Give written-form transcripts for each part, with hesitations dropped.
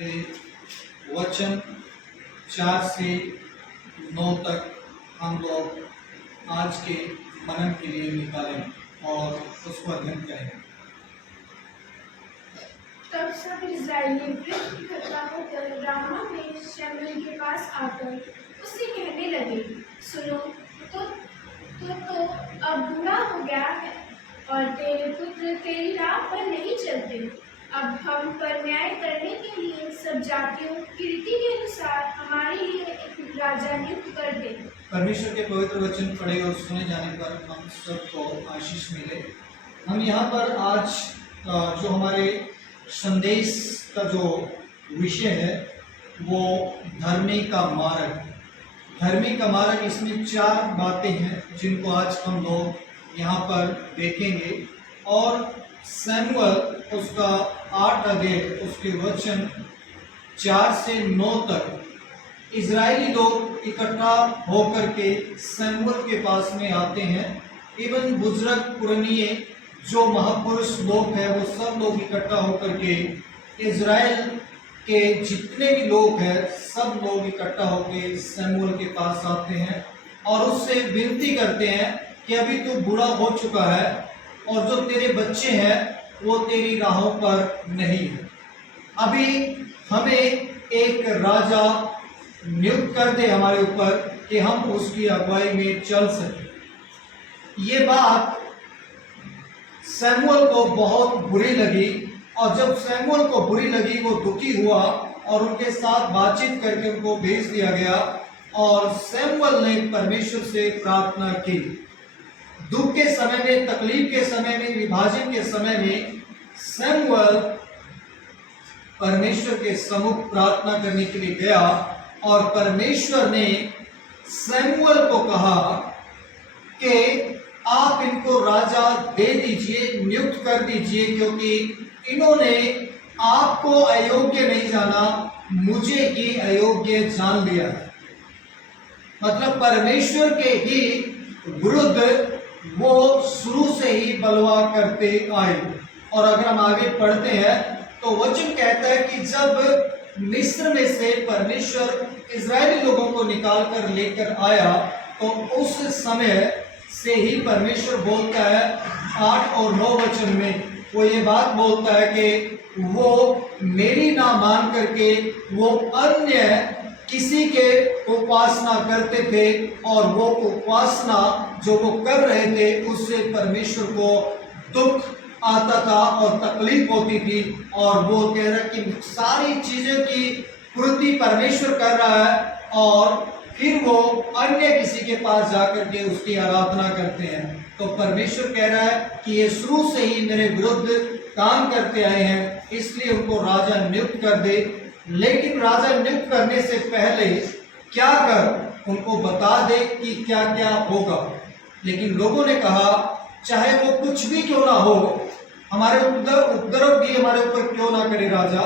वचन 4 से 9 तक हम लोग आज के मनन के लिए निकालें और उसको अध्ययन करें। तब सब इस्राएली वृद्ध इकट्ठा होकर रामा में शमूएल के पास आकर उससे कहने लगे, सुनो, तो अब बुरा हो गया है और तेरे पुत्र तेरी राह पर नहीं चलते। अब हम पर न्याय करने के लिए सब जातियों की रीति के अनुसार हमारे लिए एक राजा नियुक्त कर दे। परमेश्वर के पवित्र वचन पढ़े और सुने जाने पर हम सबको आशीष मिले। हम यहाँ पर आज जो हमारे संदेश का जो विषय है वो धर्मी का मार्ग। धर्मी का मार्ग, इसमें 4 बातें हैं जिनको आज हम लोग यहाँ पर देखेंगे। और सैमुअल उसका 8 अध्याय उसके वचन 4 से 9 तक इजरायली लोग इकट्ठा होकर के सैमुअल के पास में आते हैं। इवन बुजुर्ग पुरानी जो महापुरुष लोग हैं वो सब लोग इकट्ठा होकर के इजराइल के जितने भी लोग हैं सब लोग इकट्ठा होकर सैमुअल के पास आते हैं और उससे विनती करते हैं कि अभी तो बुरा हो चुका है और जो तेरे बच्चे हैं वो तेरी राहों पर नहीं है। अभी हमें एक राजा नियुक्त कर दे हमारे ऊपर कि हम उसकी अगुवाई में चल सके। ये बात सैमुअल को बहुत बुरी लगी और जब सैमुअल को बुरी लगी वो दुखी हुआ और उनके साथ बातचीत करके उनको भेज दिया गया। और सैमुअल ने परमेश्वर से प्रार्थना की। दुख के समय में, तकलीफ के समय में, विभाजन के समय में सैमुअल परमेश्वर के सम्मुख प्रार्थना करने के लिए गया और परमेश्वर ने सैमुअल को कहा कि आप इनको राजा दे दीजिए, नियुक्त कर दीजिए, क्योंकि इन्होंने आपको अयोग्य नहीं जाना, मुझे ही अयोग्य जान लिया है। मतलब परमेश्वर के ही विरुद्ध वो शुरू से ही बलवा करते आए। और अगर हम आगे पढ़ते हैं तो वचन कहता है कि जब मिस्र में से परमेश्वर इजरायली लोगों को निकाल कर लेकर आया तो उस समय से ही परमेश्वर बोलता है 8 और 9 वचन में वो ये बात बोलता है कि वो मेरी ना मान करके वो अन्य किसी के उपासना करते थे और वो उपासना जो वो कर रहे थे उससे परमेश्वर को दुख आता था और तकलीफ होती थी। और वो कह रहा है कि सारी चीजों की पूर्ति परमेश्वर कर रहा है और फिर वो अन्य किसी के पास जाकर के उसकी आराधना करते हैं। तो परमेश्वर कह रहा है कि ये शुरू से ही मेरे विरुद्ध काम करते आए हैं, इसलिए उनको राजा नियुक्त कर दे। लेकिन राजा नियुक्त करने से पहले क्या कर, उनको बता दे कि क्या क्या होगा। लेकिन लोगों ने कहा चाहे वो कुछ भी क्यों ना हो, हमारे उपद्रव भी हमारे ऊपर क्यों ना करे राजा,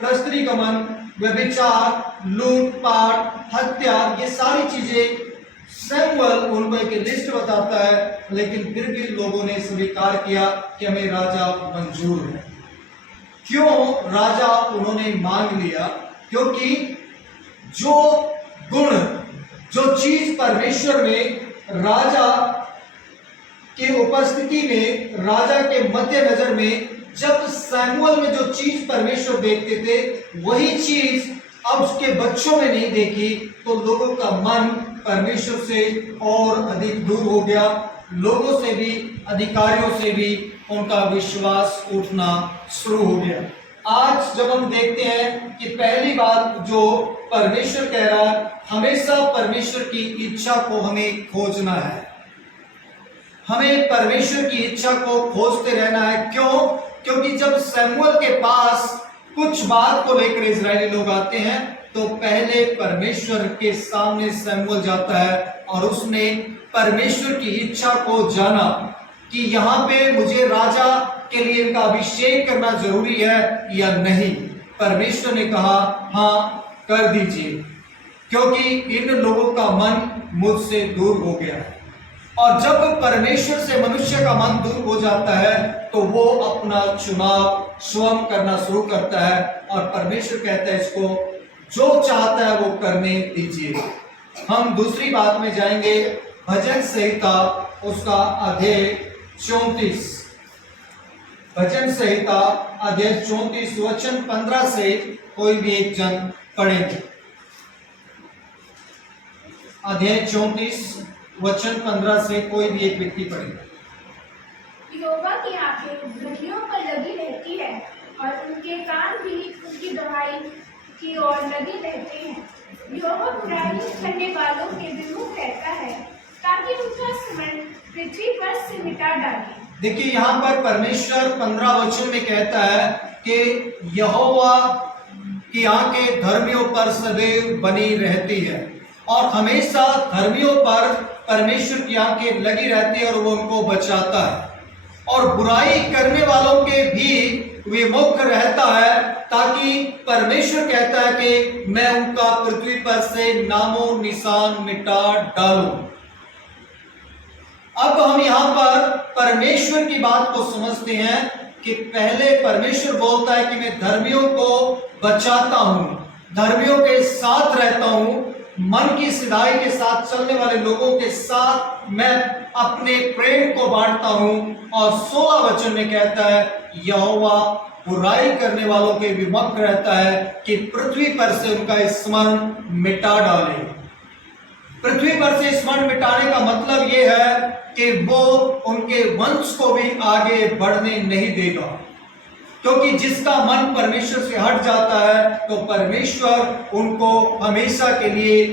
प्रस्त्रीगमन, व्यभिचार, लूटपाट, हत्या, ये सारी चीजें सैमुअल उनको एक लिस्ट बताता है। लेकिन फिर भी लोगों ने स्वीकार किया कि हमें राजा मंजूर है। क्यों राजा उन्होंने मांग लिया? क्योंकि जो गुण, जो चीज परमेश्वर में राजा की उपस्थिति में, राजा के मध्य नजर में जब सैमुअल में जो चीज परमेश्वर देखते थे वही चीज अब उसके बच्चों में नहीं देखी तो लोगों का मन परमेश्वर से और अधिक दूर हो गया। लोगों से भी, अधिकारियों से भी उनका विश्वास उठना शुरू हो गया। आज जब हम देखते हैं कि पहली बात जो परमेश्वर कह रहा है, हमेशा परमेश्वर की इच्छा को हमें खोजना है। हमें परमेश्वर की इच्छा को खोजते रहना है। क्यों? क्योंकि जब सैमुअल के पास कुछ बात को लेकर इजरायली लोग आते हैं तो पहले परमेश्वर के सामने सैमुअल जाता है और उसने परमेश्वर की इच्छा को जाना कि यहाँ पे मुझे राजा के लिए इनका अभिषेक करना जरूरी है या नहीं। परमेश्वर ने कहा हाँ कर दीजिए, क्योंकि इन लोगों का मन मुझसे दूर हो गया है। और जब परमेश्वर से मनुष्य का मन दूर हो जाता है तो वो अपना चुनाव स्वयं करना शुरू करता है, और परमेश्वर कहता है इसको जो चाहता है वो करने दीजिए। हम दूसरी बात में जाएंगे, भजन संहिता उसका अध्याय 34, भजन संहिता अध्याय 34 वचन 15 से कोई भी एक जन पढ़ेंगे। अध्याय 34 वचन 15 से कोई भी एक व्यक्ति पढ़ेगा। यहोवा की आंखें धर्मियों पर लगी रहती है और उनके कान भी उनकी दुहाई की ओर लगे रहते हैं। यहोवा बुराई करने वालों के विमुख रहता है ताकि उनका स्मरण पृथ्वी पर से मिटा डाले। देखिए यहाँ पर परमेश्वर 15 वचन में कहता है कि यहोवा की आंखें धर्मियों पर सदैव बनी रहती है, और हमेशा धर्मियों पर परमेश्वर की आंखें लगी रहती है और वो उनको बचाता है, और बुराई करने वालों के भी विमुख रहता है, ताकि परमेश्वर कहता है कि मैं उनका पृथ्वी पर से नामो निशान मिटा डालूं। अब हम यहाँ पर परमेश्वर की बात को समझते हैं कि पहले परमेश्वर बोलता है कि मैं धर्मियों को बचाता हूं, धर्मियों के साथ रहता हूं, मन की सिधाई के साथ चलने वाले लोगों के साथ मैं अपने प्रेम को बांटता हूं। और 16 वचन में कहता है यहोवा बुराई करने वालों के विमुख रहता है कि पृथ्वी पर से उनका स्मरण मिटा डाले। पृथ्वी पर से स्मरण मिटाने का मतलब यह है कि वो उनके वंश को भी आगे बढ़ने नहीं देगा, क्योंकि जिसका मन परमेश्वर से हट जाता है तो परमेश्वर उनको हमेशा के लिए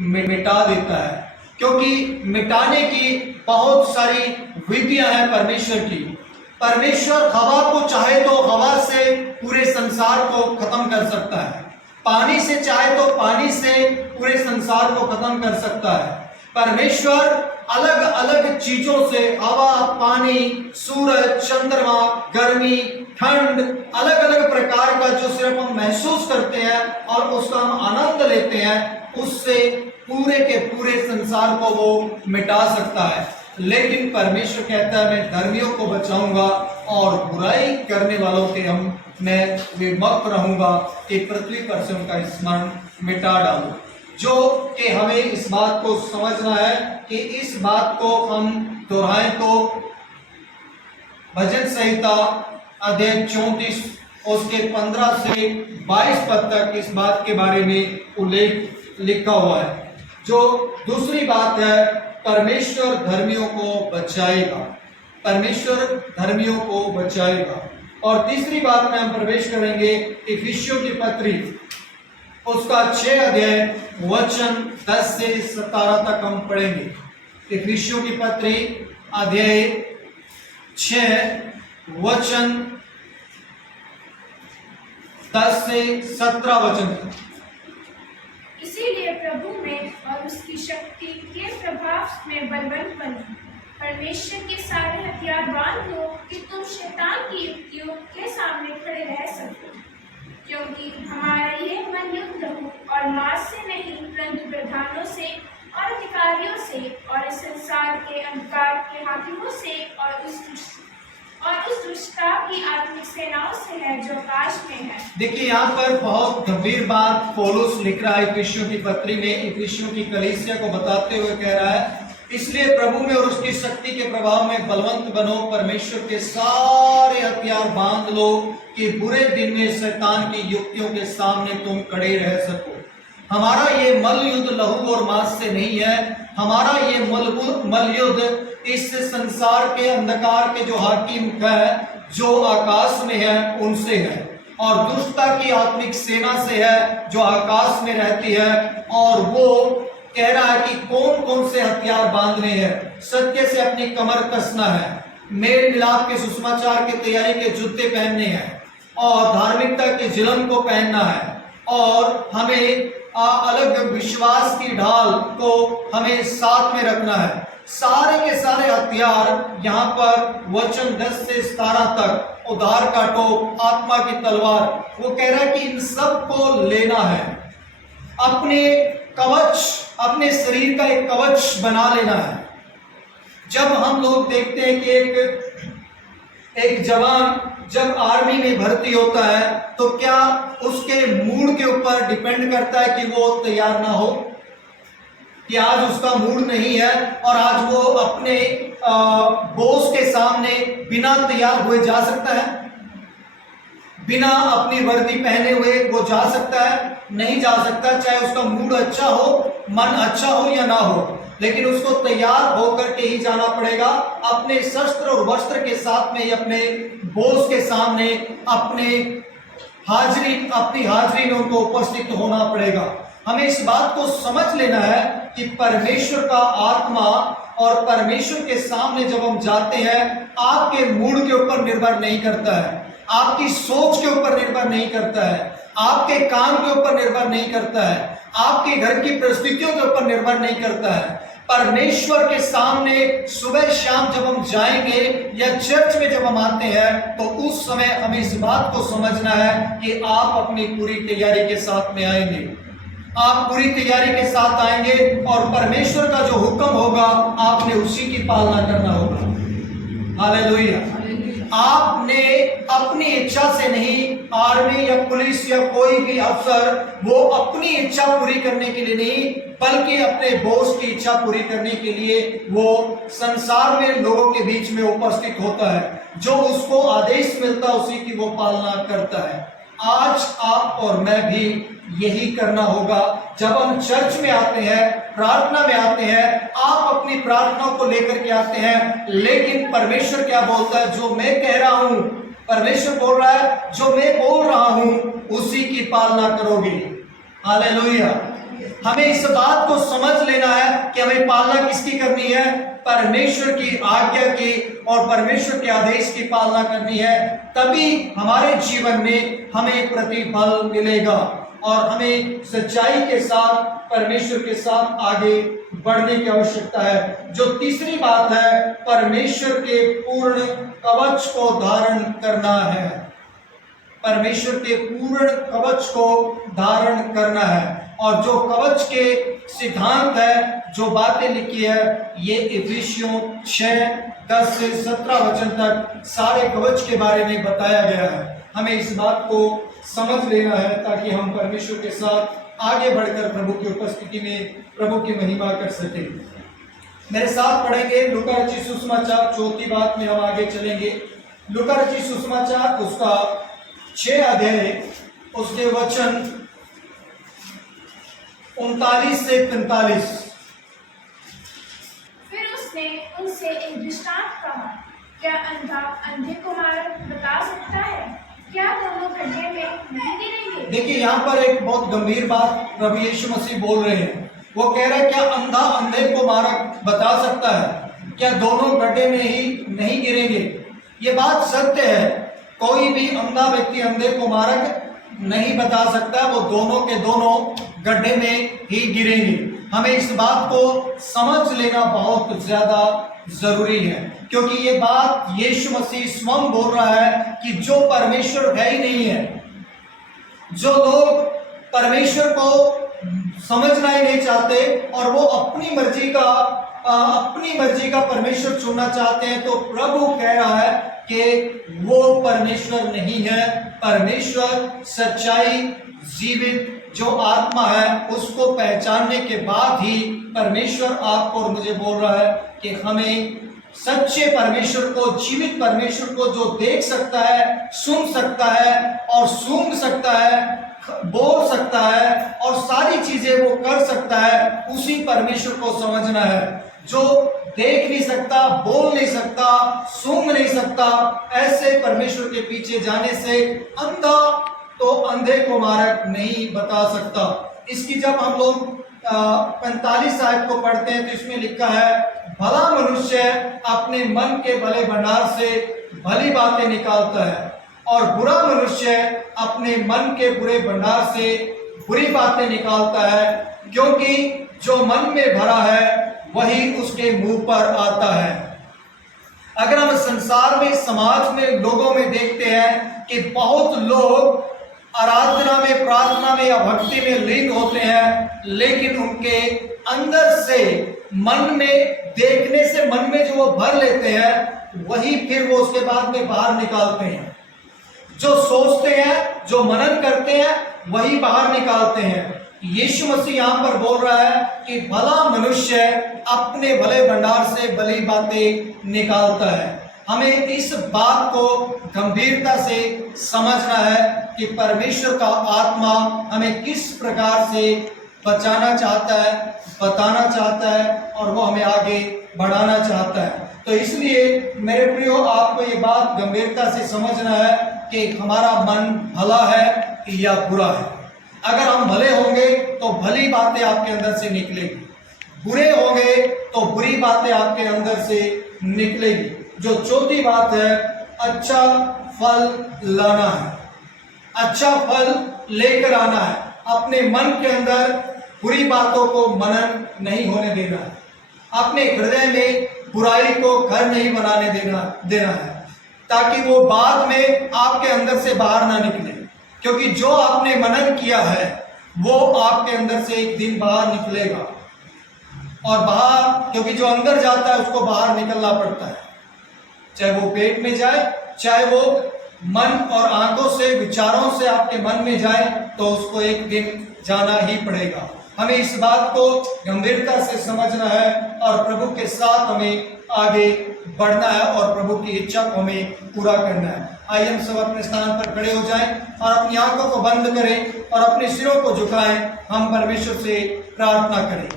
मिटा देता है, क्योंकि मिटाने की बहुत सारी विधियां हैं परमेश्वर की। परमेश्वर हवा को चाहे तो हवा से पूरे संसार को खत्म कर सकता है, पानी से चाहे तो पानी से पूरे संसार को खत्म कर सकता है। परमेश्वर अलग अलग चीजों से, हवा, पानी, सूरज, चंद्रमा, गर्मी, ठंड, अलग अलग प्रकार का जो सिर्फ हम महसूस करते हैं और उसका हम आनंद लेते हैं, उससे पूरे के पूरे संसार को वो मिटा सकता है। लेकिन परमेश्वर कहता है मैं धर्मियों को बचाऊंगा और बुराई करने वालों के मैं विमुख रहूंगा कि पृथ्वी पर से उनका स्मरण मिटा डालूं। जो कि हमें इस बात को समझना है कि इस बात को हम दोहराएं तो भजन संहिता अध्याय 34 उसके 15 से 22 पद तक इस बात के बारे में उल्लेख लिखा हुआ है। जो दूसरी बात है, परमेश्वर धर्मियों को बचाएगा, परमेश्वर धर्मियों को बचाएगा। और तीसरी बात में हम प्रवेश करेंगे इफिसियों की पत्री उसका 6 अध्याय वचन 10 से 17 तक हम पढ़ेंगे। इफिसियों की पत्री अध्याय 6 वचन 10 से 17 वचन। इसीलिए प्रभु में और उसकी शक्ति के प्रभाव में बलवन्त बनो, परमेश्वर के सारे हथियार बांध लो कि तुम शैतान की युक्तियों के सामने खड़े रह सको, क्योंकि हमारा ये मन युद्ध लहू और मांस से नहीं परंतु प्रधानों से और अधिकारियों से और इस संसार के अंधकार के हाकिमों से और उस दुष्टता की आत्मिक सेनाओं से है जो आकाश में है। देखिए यहाँ पर बहुत गंभीर बात पौलुस लिख रहा है इफिसियों की पत्री में, इफिसियों की कलीसिया को बताते हुए कह रहा है इसलिए प्रभु में और उसकी शक्ति के प्रभाव में बलवंत बनो, परमेश्वर के सारे हथियार बांध लो कि बुरे दिन में शैतान की युक्तियों के सामने तुम खड़े रह सको। हमारा ये मल युद्ध लहू और मांस से नहीं है, हमारा ये मल युद्ध इस संसार के अंधकार के जो हाकिम है, जो आकाश में है, उनसे है, और दुष्टता की आत्मिक सेना से है जो आकाश में रहती है। और वो कह रहा है कि कौन कौन से हथियार बांधने हैं। सत्य से अपनी कमर कसना है, मेल मिलाप के सुसमाचार की तैयारी के जूते पहनने हैं, और धार्मिकता के जिलन को पहनना है, और हमें अलग विश्वास की ढाल को हमें साथ में रखना है। सारे के सारे हथियार यहाँ पर वचन 10 से 17 तक, उद्धार का टोप, आत्मा की तलवार, वो कह रहा है कि इन सब को लेना है, अपने कवच, अपने शरीर का एक कवच बना लेना है। जब हम लोग देखते हैं कि एक जवान जब आर्मी में भर्ती होता है तो क्या उसके मूड के ऊपर डिपेंड करता है कि वो तैयार ना हो, कि आज उसका मूड नहीं है और आज वो अपने बॉस के सामने बिना तैयार हुए जा सकता है, बिना अपनी वर्दी पहने हुए वो जा सकता है? नहीं जा सकता। चाहे उसका मूड अच्छा हो, मन अच्छा हो या ना हो, लेकिन उसको तैयार होकर के ही जाना पड़ेगा, अपने शस्त्र और वस्त्र के साथ में ही अपने बॉस के सामने अपनी हाजिरी में उनको उपस्थित होना पड़ेगा। हमें इस बात को समझ लेना है कि परमेश्वर का आत्मा और परमेश्वर के सामने जब हम जाते हैं, आपके मूड के ऊपर निर्भर नहीं करता है, आपकी सोच के ऊपर निर्भर नहीं करता है, आपके काम के ऊपर निर्भर नहीं करता है, आपके घर की परिस्थितियों के ऊपर निर्भर नहीं करता है। परमेश्वर के सामने सुबह शाम जब हम जाएंगे या चर्च में जब हम आते हैं तो उस समय हमें इस बात को समझना है कि आप अपनी पूरी तैयारी के साथ में आएंगे, आप पूरी तैयारी के साथ आएंगे और परमेश्वर का जो हुक्म होगा आपने उसी की पालना करना होगा। हालेलुया। आपने अपनी इच्छा से नहीं, आर्मी या पुलिस या कोई भी अफसर वो अपनी इच्छा पूरी करने के लिए नहीं, बल्कि अपने बॉस की इच्छा पूरी करने के लिए वो संसार में लोगों के बीच में उपस्थित होता है, जो उसको आदेश मिलता है उसी की वो पालना करता है। आज आप और मैं भी यही करना होगा। जब हम चर्च में आते हैं, प्रार्थना में आते हैं, आप अपनी प्रार्थनाओं को लेकर के आते हैं, लेकिन परमेश्वर क्या बोलता है? जो मैं कह रहा हूं, परमेश्वर बोल रहा है जो मैं बोल रहा हूं उसी की पालना करोगे। हालेलुया। हमें इस बात को समझ लेना है कि हमें पालना किसकी करनी है? परमेश्वर की आज्ञा की और परमेश्वर के आदेश की पालना करनी है, तभी हमारे जीवन में हमें प्रतिफल मिलेगा और हमें सच्चाई के साथ परमेश्वर के साथ आगे बढ़ने की आवश्यकता है। जो तीसरी बात है, परमेश्वर के पूर्ण कवच को धारण करना है। परमेश्वर के पूर्ण कवच को धारण करना है। और जो कवच के सिद्धांत है, जो बातें लिखी है, ये इफिसियों 6:10 से 17 वचन तक सारे कवच के बारे में बताया गया है। हमें इस बात को समझ लेना है ताकि हम परमेश्वर के साथ आगे बढ़कर प्रभु की उपस्थिति में प्रभु की महिमा कर सके। मेरे साथ पढ़ेंगे लूका रचित सुसमाचार, चौथी बात में हम आगे चलेंगे। लूका रचित सुसमाचार उसका 6 अध्याय, उसके वचन 39 से 45। फिर उसने उनसे एक दृष्टांत कहा, क्या अंधा अंधे को मार्ग बता सकता है? क्या दोनों गड्ढे में नहीं गिरेंगे? देखिए, यहाँ पर एक बहुत गंभीर बात प्रभु यीशु मसीह बोल रहे हैं। वो कह रहे हैं क्या अंधा अंधे को मार्ग बता सकता है? क्या दोनों गड्ढे में ही नहीं गिरेंगे? ये बात सत्य है। कोई भी अंधा व्यक्ति अंधे को मार्ग नहीं बता सकता, वो दोनों के दोनों गड्ढे में ही गिरेंगे। हमें इस बात को समझ लेना बहुत ज्यादा जरूरी है, क्योंकि ये बात यीशु मसीह स्वयं बोल रहा है कि जो परमेश्वर है ही नहीं है, जो लोग परमेश्वर को समझना ही नहीं चाहते और वो अपनी मर्जी का परमेश्वर चुनना चाहते हैं, तो प्रभु कह रहा है कि वो परमेश्वर नहीं है। परमेश्वर सच्चाई, जीवित जो आत्मा है, उसको पहचानने के बाद ही परमेश्वर आपको और मुझे बोल रहा है कि हमें सच्चे परमेश्वर को, जीवित परमेश्वर को, जो देख सकता है, सुन सकता है और सूंघ सकता है, बोल सकता है और सारी चीजें वो कर सकता है, उसी परमेश्वर को समझना है। जो देख नहीं सकता, बोल नहीं सकता, सूंघ नहीं सकता, ऐसे परमेश्वर के पीछे जाने से अंधा तो अंधे को मार्ग नहीं बता सकता। इसकी जब हम लोग 45 आयत को पढ़ते हैं तो इसमें लिखा है, भला मनुष्य अपने मन के भले भंडार से भली बातें निकालता है और बुरा मनुष्य अपने मन के बुरे भंडार से बुरी बातें निकालता है, क्योंकि जो मन में भरा है वही उसके मुंह पर आता है। अगर हम संसार में, समाज में, लोगों में देखते हैं कि बहुत लोग आराधना में, प्रार्थना में या भक्ति में लीन होते हैं, लेकिन उनके अंदर से मन में, देखने से मन में जो वो भर लेते हैं, वही फिर वो उसके बाद में बाहर निकालते हैं। जो सोचते हैं, जो मनन करते हैं, वही बाहर निकालते हैं। यीशु मसीह यहां पर बोल रहा है कि भला मनुष्य अपने भले भंडार से भली बातें निकालता है। हमें इस बात को गंभीरता से समझना है कि परमेश्वर का आत्मा हमें किस प्रकार से बचाना चाहता है, बताना चाहता है, और वो हमें आगे बढ़ाना चाहता है। तो इसलिए मेरे प्रियो, आपको ये बात गंभीरता से समझना है कि हमारा मन भला है या बुरा है। अगर हम भले होंगे तो भली बातें आपके अंदर से निकलेगी, बुरे होंगे तो बुरी बातें आपके अंदर से निकलेगी। जो चौथी बात है, अच्छा फल लाना है, अच्छा फल लेकर आना है। अपने मन के अंदर बुरी बातों को मनन नहीं होने देना है, अपने हृदय में बुराई को घर नहीं बनाने देना है, ताकि वो बाद में आपके अंदर से बाहर ना निकले। क्योंकि जो आपने मनन किया है वो आपके अंदर से एक दिन बाहर निकलेगा, और बाहर, क्योंकि जो अंदर जाता है उसको बाहर निकलना पड़ता है, चाहे वो पेट में जाए, चाहे वो मन और आंखों से, विचारों से आपके मन में जाए, तो उसको एक दिन जाना ही पड़ेगा। हमें इस बात को गंभीरता से समझना है और प्रभु के साथ हमें आगे बढ़ना है और प्रभु की इच्छा को हमें पूरा करना है। आइए हम सब अपने स्थान पर खड़े हो जाएं और अपनी आंखों को बंद करें और अपने सिरों को झुकाएं। हम परमेश्वर से प्रार्थना करें।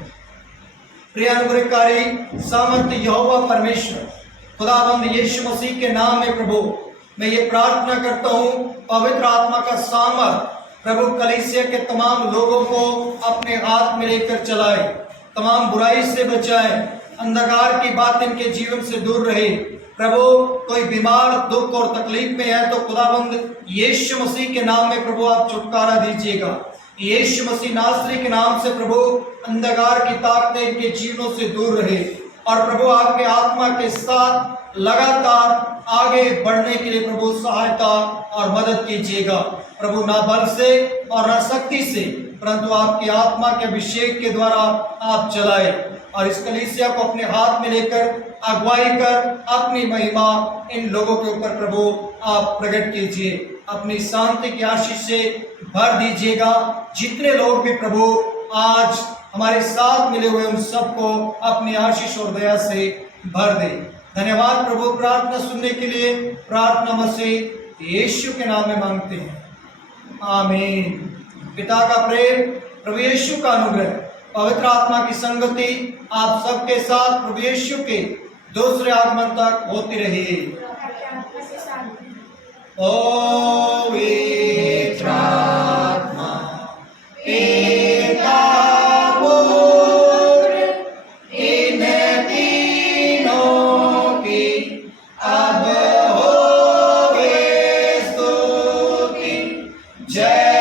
प्रिय अनुग्रहकारी सामर्थ्य यहोवा परमेश्वर, खुदावंद यीशु मसीह के नाम में प्रभु, मैं ये प्रार्थना करता हूँ, पवित्र आत्मा का सामर्थ प्रभु कलीसिया के तमाम लोगों को अपने हाथ में लेकर चलाए, तमाम बुराई से बचाए, अंधकार की बात इनके जीवन से दूर रहे। प्रभु, कोई बीमार, दुख और तकलीफ में है तो खुदाबंद यीशु मसीह के नाम में प्रभु आप छुटकारा दीजिएगा। यीशु मसीह नासरी के नाम से प्रभु अंधकार की ताकतें इनके जीवनों से दूर रहे, और प्रभु आपके आत्मा के साथ लगातार आगे बढ़ने के लिए प्रभु सहायता और मदद कीजिएगा। प्रभु, ना बल से और ना शक्ति से, परंतु आपकी आत्मा के अभिषेक के द्वारा आप चलाए, और इस कलीसिया को अपने हाथ में लेकर अगुवाई कर अपनी महिमा इन लोगों के ऊपर प्रभु आप प्रकट कीजिए। अपनी शांति की आशीष से भर दीजिएगा। जितने लोग भी प्रभु आज हमारे साथ मिले हुए, उन सबको अपनी आशीष और दया से भर दे। धन्यवाद प्रभु, प्रार्थना सुनने के लिए। प्रार्थना मसीह यीशु के नाम में मांगते हैं, आमीन। पिता का प्रेम, प्रभु यीशु का अनुग्रह, पवित्र आत्मा की संगति आप सबके साथ प्रभु यीशु के दूसरे आगमन तक होती रही। ओ पवित्र आत्मा, पिता पुत्र, इन तीनों की अब होवे स्तुति। जय